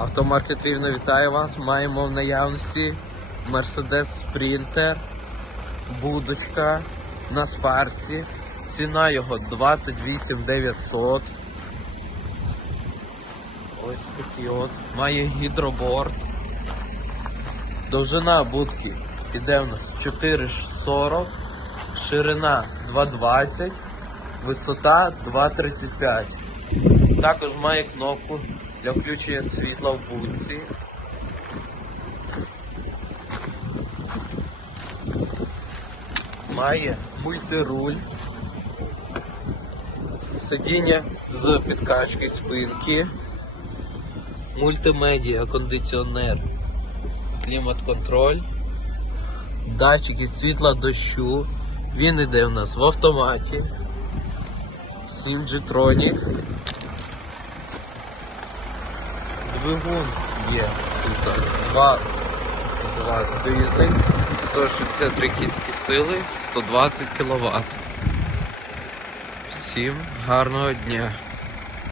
Автомаркет Рівно вітає вас. Маємо в наявності Mercedes Sprinter, будочка на спарці. Ціна його 28 900. Ось такий от. Має гідроборд. Довжина будки іде в нас 4,40, ширина 2,20, висота 2,35. Також має кнопку для включення світла в будці. Має мультируль, сидіння з підкачки спинки, мультимедіа, кондиціонер, клімат-контроль, датчики світла дощу. Він іде в нас в автоматі. 7G Tronic. Двигун є тут 2, 2 дизель, 163 кінські сили, 120 кВт. Всім гарного дня!